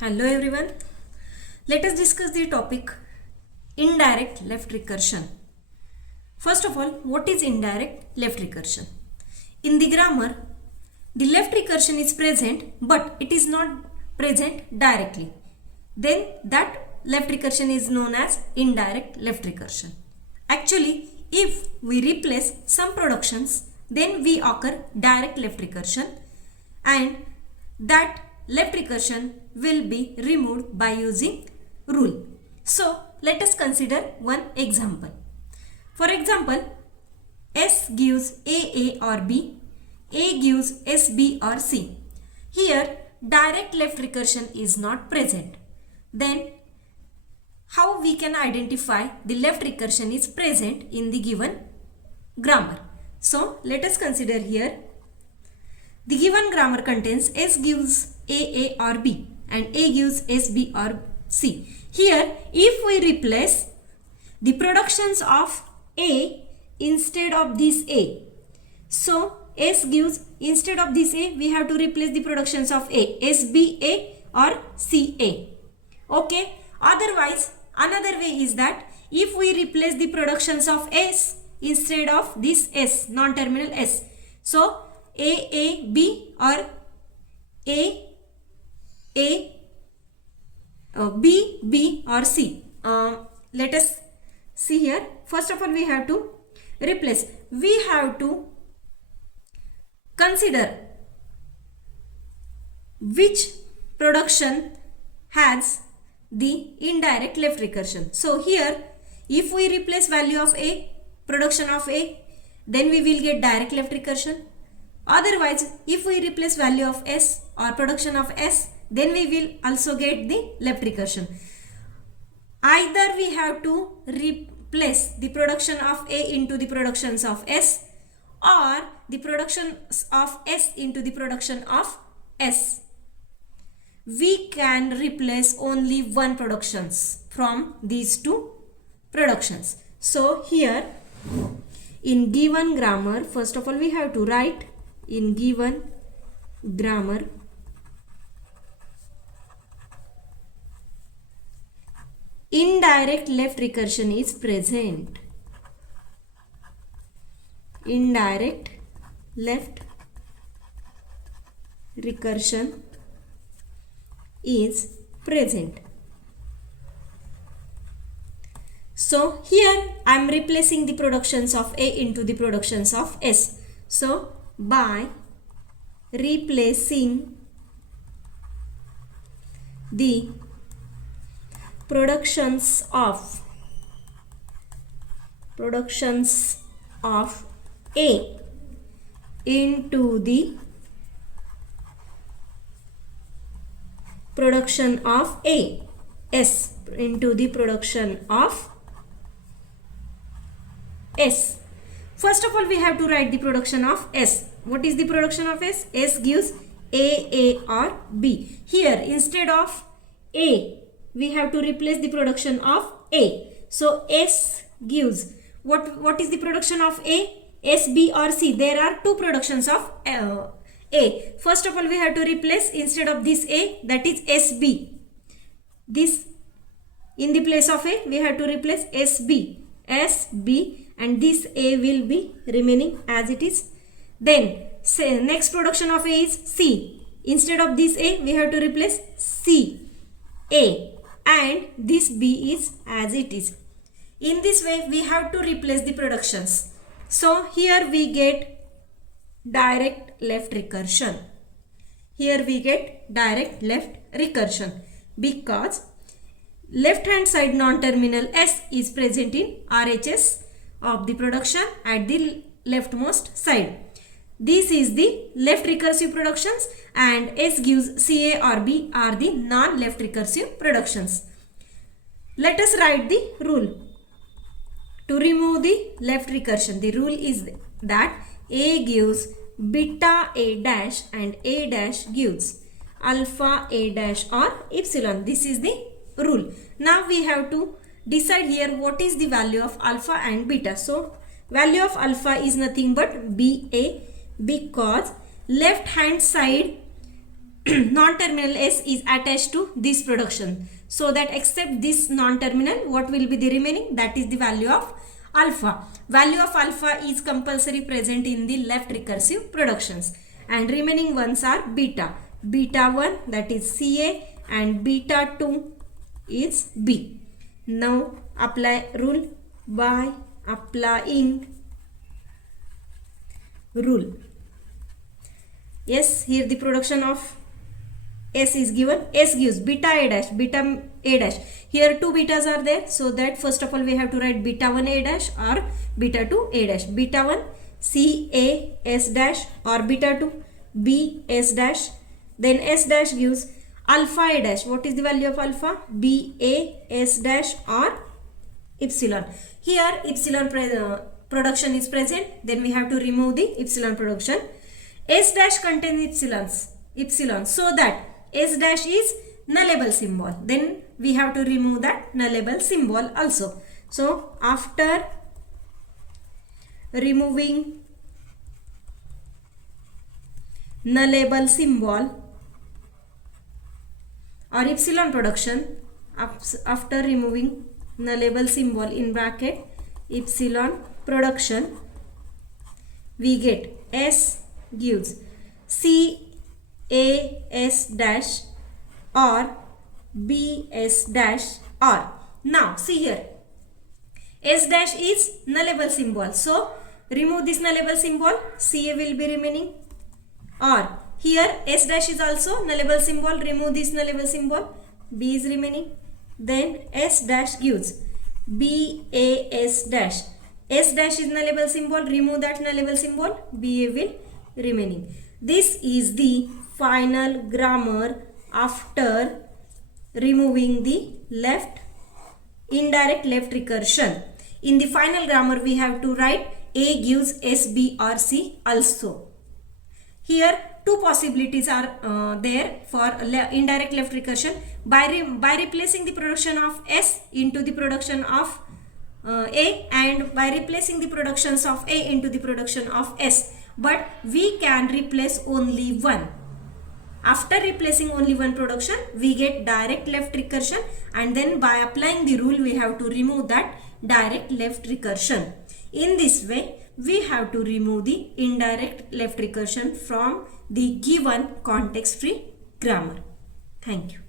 Hello everyone. Let us discuss the topic indirect left recursion. First of all, what is indirect left recursion? In the grammar, the left recursion is present but it is not present directly. Then that left recursion is known as indirect left recursion. Actually, if we replace some productions, then we occur direct left recursion, and that left recursion will be removed by using rule. So let us consider one example. For example, S gives A or B, A gives S, B or C. Here direct left recursion is not present. Then how we can identify the left recursion is present in the given grammar? So let us consider here. The given grammar contains S gives A or B and A gives S, B or C. Here if we replace the productions of A instead of this A, so S gives, instead of this A we have to replace the productions of A, S, B, A or C, A. Okay. Otherwise, another way is that if we replace the productions of S instead of this S, non-terminal S, so A, B or A, B, B or C. Let us see here. First of all, we have to replace. We have to consider which production has the indirect left recursion. So here, if we replace value of A, production of A, then we will get direct left recursion. Otherwise, if we replace value of S or production of S, then we will also get the left recursion. Either we have to replace the production of A into the productions of S, or the productions of S into the production of S. We can replace only one productions from these two productions. So here in given grammar, first of all we have to write in given grammar indirect left recursion is present. Indirect left recursion is present. So here I am replacing the productions of A into the productions of S. So by replacing the productions of A into the production of A, S into the production of S. First of all, we have to write the production of S. What is the production of S? S gives A or B. Here instead of A, we have to replace the production of A. So S gives, what is the production of A? S, B or C. There are two productions of A. First of all, we have to replace, instead of this A, that is SB. This, in the place of A, we have to replace SB. SB, and this A will be remaining as it is. Then say next production of A is C. Instead of this A, we have to replace C, A, and this B is as it is. In this way, we have to replace the productions. So here we get direct left recursion. Here we get direct left recursion because left hand side non-terminal S is present in RHS of the production at the leftmost side. This is the left recursive productions, and S gives CA or B are the non-left recursive productions. Let us write the rule to remove the left recursion. The rule is that A gives beta A dash and A dash gives alpha A dash or epsilon. This is the rule. Now we have to decide here what is the value of alpha and beta. So value of alpha is nothing but BA, because left hand side non-terminal s is attached to this production, so that except this non-terminal, what will be the remaining? That is the value of alpha. Value of alpha is compulsory present in the left recursive productions, and remaining ones are beta. Beta 1, that is CA, and beta 2 is B. Now apply rule by applying rule. Yes, here the production of S is given. S gives beta A dash, beta A dash. Here two betas are there, so that first of all we have to write beta 1 A dash or beta 2 A dash. Beta 1 C A S dash or beta 2 B S dash. Then S dash gives alpha A dash. What is the value of alpha? B A S dash or epsilon. Here epsilon production is present, then we have to remove the epsilon production. S dash contains epsilon, so that S dash is nullable symbol. Then we have to remove that nullable symbol also. So after removing nullable symbol or epsilon production, after removing nullable symbol in bracket epsilon production, we get S gives C A S dash or B S dash or. Now see here, S dash is nullable symbol, so remove this nullable symbol, CA will be remaining. Or here S dash is also nullable symbol, remove this nullable symbol, B is remaining. Then S dash gives B A S dash. S dash is nullable symbol, remove that nullable symbol, B A will remaining. This is the final grammar after removing the indirect left recursion. In the final grammar we have to write A gives S, B or C also. Here two possibilities are there for indirect left recursion. By replacing the production of S into the production of A, and by replacing the productions of A into the production of S. But we can replace only one. After replacing only one production, we get direct left recursion, and then by applying the rule we have to remove that direct left recursion. In this way, we have to remove the indirect left recursion from the given context-free grammar. Thank you.